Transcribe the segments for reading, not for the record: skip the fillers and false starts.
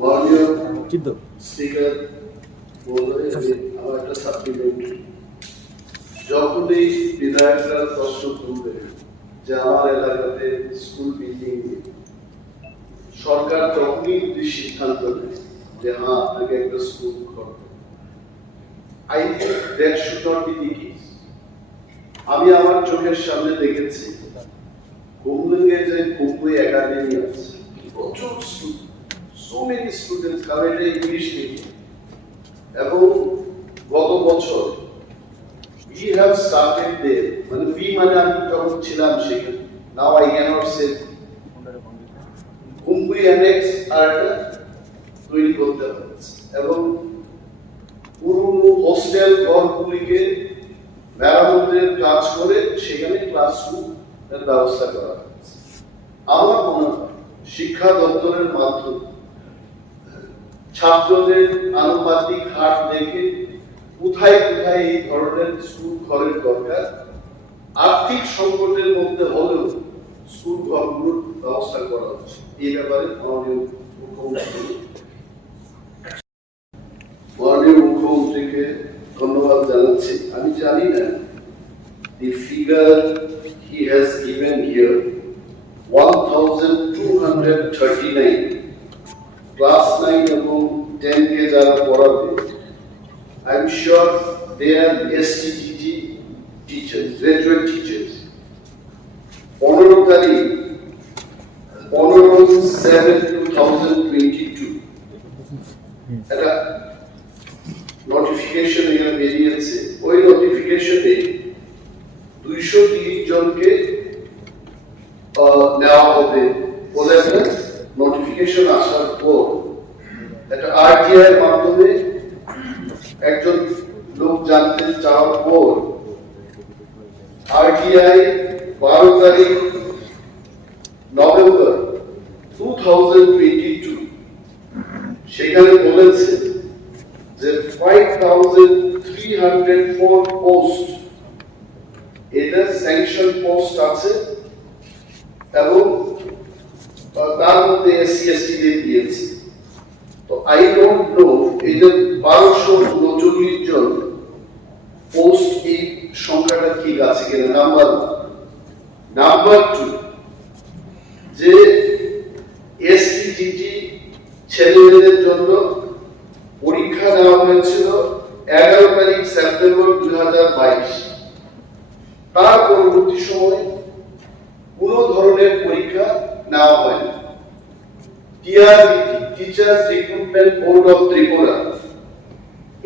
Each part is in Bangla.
মাননীয় স্পিকার মহোদয়, আমার একটা সাপ্লিমেন্টারি, যখন এই বিধায়করা প্রশ্ন তুলবে যে আমার এলাকাতে স্কুল বিল্ডিং সরকার তখনই যদি সিদ্ধান্ত নেয় যে হ্যাঁ আপনাকে একটা স্কুল করবে, I think that should not be the case. আমি আমার চোখের সামনে দেখেছি রুংয়ে যে কুকুই একাডেমি আছে, প্রচুর so many students কারণ এটা ইংলিশ মিডিয়াম, এবং গত বছর we have started there, মানে we মানে আমি যখন ছিলাম সেখানে, now I cannot say কুকুই অ্যানেক্স আর তৈরি করতে হচ্ছে, এবং পুরনো হোস্টেল ঘরগুলিকে মেরামতের কাজ করে সেখানে ক্লাসরুম এর ব্যবস্থা করা হচ্ছে। আমার মনে হয় শিক্ষা দপ্তরের মাধ্যমে ছাত্রদের আনুপাতিক হার দেখে কোথায় কোথায় এই ধরনের স্কুল ঘরের দরকার, আর্থিক সংকটের মধ্যে হলেও স্কুল ঘরগুলোর ব্যবস্থা করা হচ্ছে। এই ব্যাপারে মাননীয় মুখ্যমন্ত্রীকে ধন্যবাদ জানাচ্ছি। আমি জানি না the figure he has given here, 1239 class 9 এবং 10 কে যারা পড়াবে, I am sure they are STGT teachers, graduate teachers. 15/7/2022 এটা নোটিফিকেশন এখানে বেরিয়েছে। ওই নোটিফিকেশনে 230 জনকে নেওয়া হবে বলে একটা নোটিফিকেশন আসার পর একটা আরটিআই এর মাধ্যমে একজন লোক জানতে চাওয়ার পর আরটিআই 12 তারিখ নভেম্বর 2022 সেখানে বলেছে যে 5304 পোস্ট এটা স্যাংশন পোস্ট আছে, এবং তার মধ্যে এসসি এসটি দিয়েছে। তো আই ডোন্ট নো এই যে 1239 জন পোস্ট, এই সংখ্যাটা ঠিক আছে কিনা, নাম্বার 2 যে এসটিজিটি ছেলেমেয়েদের জন্য পরীক্ষা নেওয়া হয়েছিল 11 তারিখ সেপ্টেম্বর 2022, তার পরবর্তী সময় কোন ধরনের পরীক্ষা নেওয়া হয়নি। TRBT, teachers recruitment board of Tripura,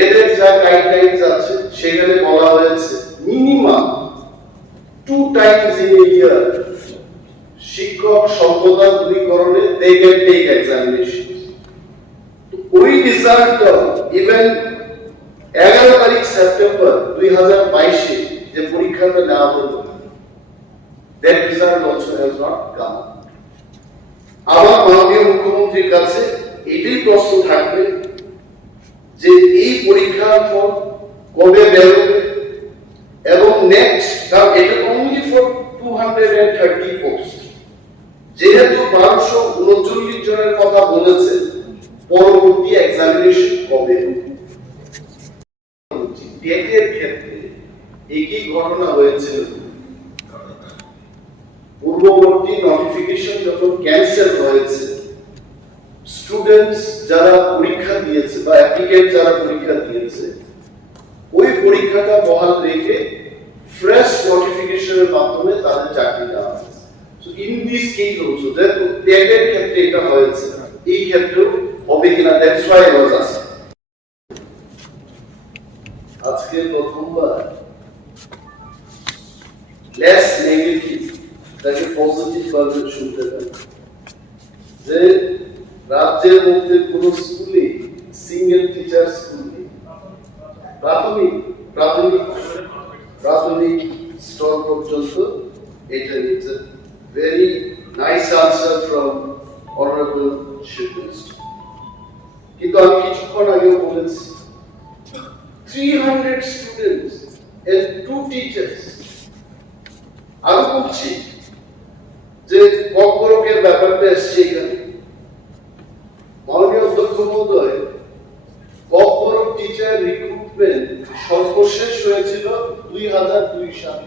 এদের যা গাইডলাইনস আছে সেখানে বলা হয়েছে minimum 2 times in a year শিক্ষক সভ্যতা দূরীকরণে they can take examination. ওই রেজাল্ট ইভেন 11 তারিখ সেপ্টেম্বর 2022 যে পরীক্ষাটা নেওয়া হলো, that result also has not come. আমার মাননীয় মুখ্যমন্ত্রীর কাছে এটাই প্রশ্ন থাকবে যে এই পরীক্ষার ফল কবে বেরোবে, এবং নেক্সট, কারণ এটা only for 230 পোস্ট, যেহেতু 1239 জনের কথা বলেছে, পরবর্তী এক্সামিনেশন কবে? টেটের ক্ষেত্রে একই ঘটনা হয়েছিল। পূর্ববর্তী নোটিফিকেশন যখন ক্যান্সেল হয়েছে, স্টুডেন্টস যারা পরীক্ষা দিয়েছে বা অ্যাপ্লিকেন্ট যারা পরীক্ষা দিয়েছে, ওই পরীক্ষাটা বহাল রেখে ফ্রেশ নোটিফিকেশনের মাধ্যমে তাদের চাকরি দেওয়া হয়েছে। So in this case also যেহেতু টেটের ক্ষেত্রে এটা হয়েছে, এই ক্ষেত্রেও হবে কিনা, that's why I was asking. আজকে প্রথমবার লেস নেগেটিভ তাকে পজিটিভ ভাবে শুনতে পাই যে রাজ্যের মধ্যে কোন স্কুলে সিঙ্গেল টিচার স্কুল নেই। প্রাথমিক স্তর পর্যন্ত এটা নিচ্ছে। Very nice answer from honourable chief minister. কিন্তু আমি কিছুক্ষণ আগে বলেছি 300 স্টুডেন্টস and 2 teachers। আমি বলছি যে কর্করকের ব্যাপারটা এসছে এখানে, মাননীয় মহোদয়, কর্পোরেট টিচার রিক্রুটমেন্ট সর্বশেষ হয়েছিল 2002 সালে।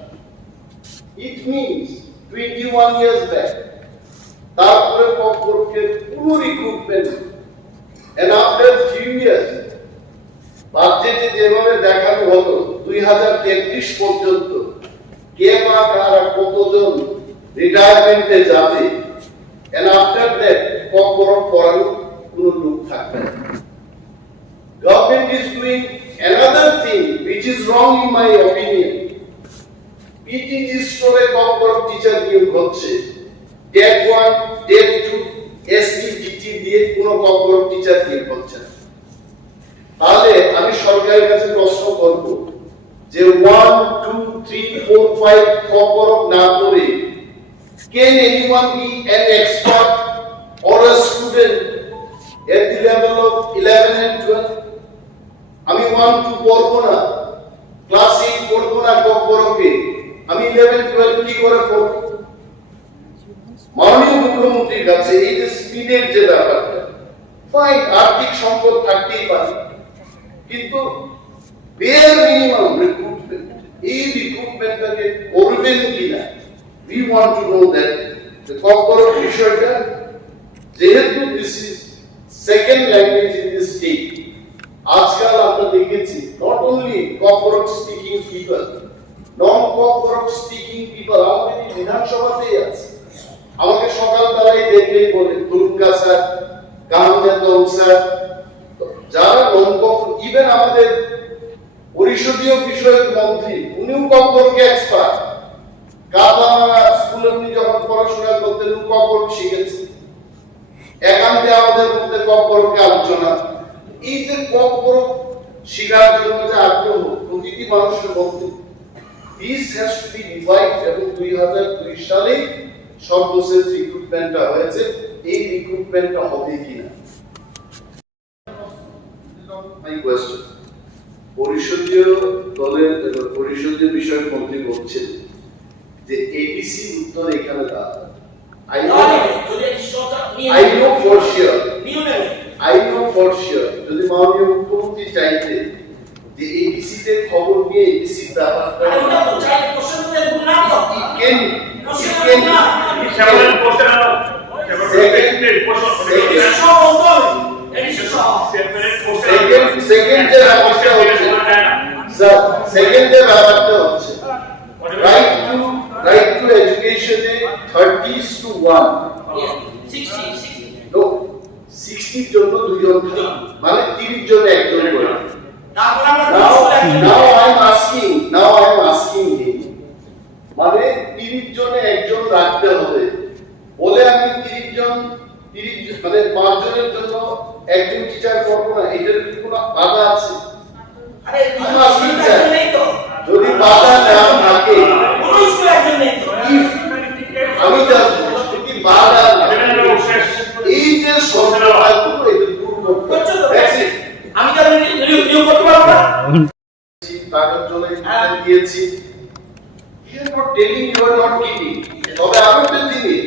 It means 21 years back. তারপরে কর্পোরেটের পুরো recruitment and after few years বাজেটে যেভাবে দেখানো হলো 2033 পর্যন্ত কে বা কারা কতজন রিটায়ারমেন্টে যাবে, and after that কর্পোরেট পড়ানোর কোনো লোক থাকবে না। Government is doing another thing which is wrong in my opinion. PTG স্টোরে কর্পোরেট টিচার নিয়োগ হচ্ছে, টেট 1 টেট 2 এসটিজিটি দিয়ে কোনো কর্পোরেট টিচার নিয়োগ হচ্ছে না। তাহলে আমি সরকারের কাছে প্রশ্ন করব যে 1 2 3 4 5 কর্পোরেট না করে can anyone be an expert or a student at the level of 11 and 12? আমি 1 2 পড়বো না, ক্লাস 8 পড়বো না কর্পোরেটে, আমি 11 12 কি করে পড়ব? মাননীয় মুখ্যমন্ত্রীর কাছে এই যে স্পিডের যে ব্যাপারটা, ফাইন, আর্থিক সম্পদ থাকতেই পারে, কিন্তু বেয়ার মিনিমাম রিক্রুটমেন্ট, এই রিক্রুটমেন্টটাকে করবেন কিনা, we want to know that the corporate বিষয়টা, যেহেতু this is second language in this state, আজকাল আমরা দেখেছি not only corporate speaking people, non corporate speaking people আমাদের বিধানসভাতেই আছে। আমাকে সকালবেলায় দেখলেই বলে দুর্গা স্যার, কামদেতন স্যার, যারা নন কর্পোরেট, ইভেন আমাদের পরিষদীয় বিষয়ক মন্ত্রী উনিও কর্পোরেটকে এক্সপার্ট। কাতানা স্কুলে উনি যখন পড়াশোনা করতেন কর্পোরেট শিখেছেন, একান্তে আমাদের মধ্যে কর্পোরেটকে আলোচনা। এই যে কর্পোরেট শিখার জন্য যে আগ্রহ প্রতিটি মানুষের মধ্যে, this has to be revived, এবং 2002 সালে সর্বশেষ রিক্রুটমেন্টটা হয়েছে, এই রিক্রুটমেন্টটা হবে কিনা। মাই কোয়েশ্চন, পরিষদীয় দলের পরিষদীয় বিষয়ক মন্ত্রী বলছেন যে এবিসি উত্তর এখানে দাও। I know for sure যদি মাননীয় মুখ্যমন্ত্রী চাইতে যে এবিসি তে খবর নিয়ে এবিসি ব্যাপারটা right to education 30s to 1, 60 জন্য দুইজন থাকে, মানে 30 জন একজন করে। now I'm asking him, মানে 30 জনে একজন রাখতে হবে বলে আমি 30 মানে 5 জনের জন্য একজন টিচার করব না, এটার কি কোনো বাধা আছে? আরে যদি বাধা না থাকে, আমি যদি বাধা এই যে সরকারগুলো এটা দূর করতে, আমি তো রিভিউ করতে পারবো না, টাকার জন্য দিয়েছি, you are not telling, you are not giving। তবে আরেকটা জিনিস,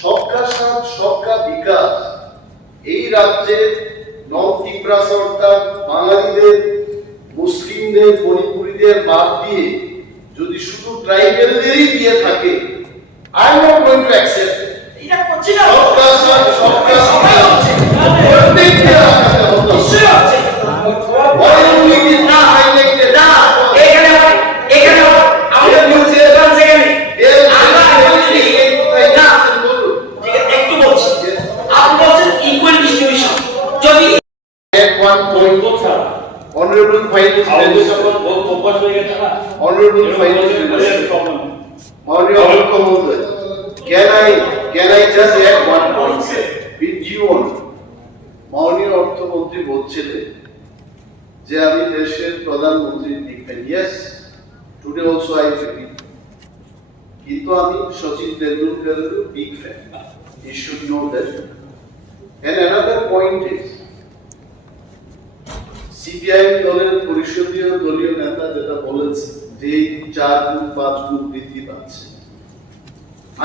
সবকা সাথ সবকা বিকাশ, এই রাজ্যে নন ত্রিপুরা সরকার বাঙালিদের, মুসলিমদের, মণিপুরীদের বাদ দিয়ে যদি শুধু ট্রাইবেলদেরই দিয়ে থাকে, I am not going to accept it। এটা করছি না, সবকা সাথ সবকা বিকাশ প্রত্যেকটা নিশ্চয় আছে। Why don't we get না হাইলাইটেড না এখানে আমাদের বলছে কোন জায়গায় আমরা বলছি না, একটু বলছি, আপনি বলছেন ইকুয়াল ডিস্ট্রিবিউশন, যদি at one point honorable finance minister বহুত অভ্যাস হয়ে গেছে না, honorable finance minister honorable commander, can I just add one point with you on? মাননীয় অর্থমন্ত্রী বলছিলেন যে আমি দেশের প্রধানমন্ত্রীর big fan, yes today also I agree, কিন্তু আমি সচিন তেন্ডুলকারের big fan, you should know that। and another point is CPIM দলের পরিষদীয় দলীয় নেতা যেটা বলেছে যে 4 গুণ 5 গুণ বৃদ্ধি পাচ্ছে,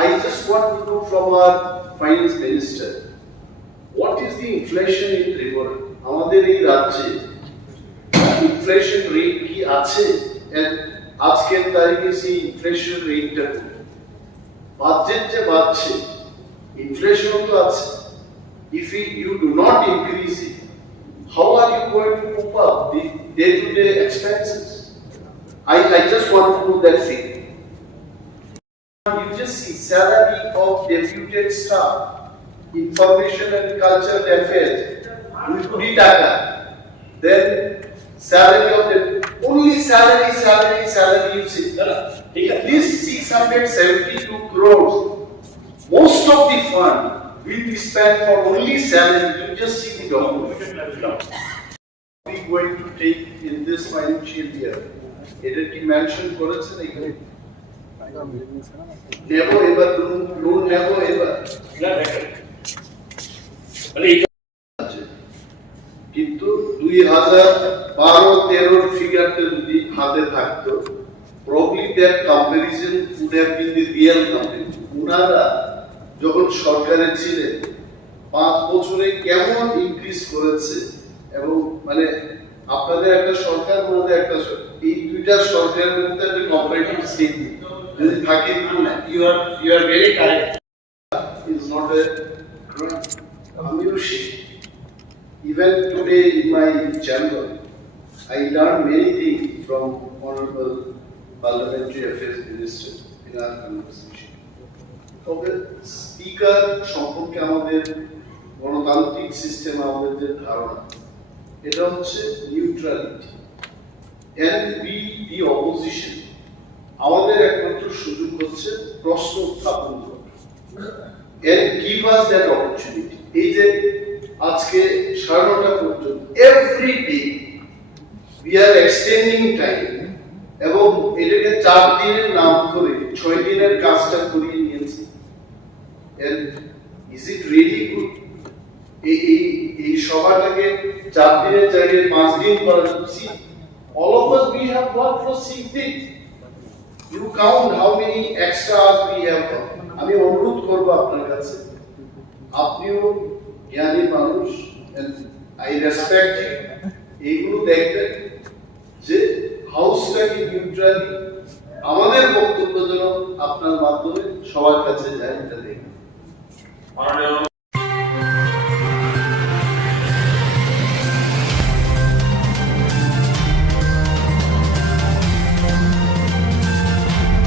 I just want to know from our finance minister, what is the the inflation in Tripura? আমাদের এই রাজ্যে ইনফ্লেশন রেট কি আছে? আজকের তারিখে সেই ইনফ্লেশন রেটটা বাজেট যে বাড়ছে, ইনফ্লেশন তো আছে। If you do not increase it, how are you going to cope up the day-to-day expenses? I just want to know that thing. You just see salary of deputed staff, information and cultural affairs, with Tisakha. Then salary of the only salary you see. At least 672 crores. Most of the fund will be spent for only salary. You just see the document. We going to take in this financial year. It is mentioned করেছেন এখানে। Never ever loan never ever. কিন্তু 2012-13 ফিগারটা যদি হাতে থাকতো, probably that comparison would have been the real comparison. উনারা যখন সরকারে ছিলেন 5 বছরে কেমন ইনক্রিজ করেছে, এবং মানে আপনাদের একটা সরকার, ওনাদের একটা সরকার, এই দুইটা সরকারের মধ্যে একটা কম্পারেটিভ স্টেট যদি থাকে, you are very correct. Is not a community. Even today in my chamber, I learned many things from Honorable Parliamentary Affairs Minister in our conversation. তবে স্পিকার সম্পর্কে আমাদের গণতান্ত্রিক সিস্টেম, আমাদের যে ধারণা, এটা হচ্ছে neutrality and be the opposition. আমাদের একমাত্র সুযোগ হচ্ছে প্রশ্ন উত্থাপন করা and give us that opportunity. এই যে আজকে 9:30 পর্যন্ত every day we are extending time, এবং এটাকে 4 দিনের নাম করে 6 দিনের কাজটা করিয়ে নিয়েছি। and is it really good? এই সভাটাকে 4 দিনের জায়গায় 5 দিন করা যাচ্ছে। All of us, we have worked for 6 days. You count how many extra hours we have worked. আমি অনুরোধ করব আপনার কাছে, আপনিও জ্ঞানী মানুষ, and I respect you, এইগুলো দেখবেন যে হাউসটাকে নিউট্রালি, আমাদের বক্তব্য যেন আপনার মাধ্যমে সবার কাছে যায়, এটা দেখবেন।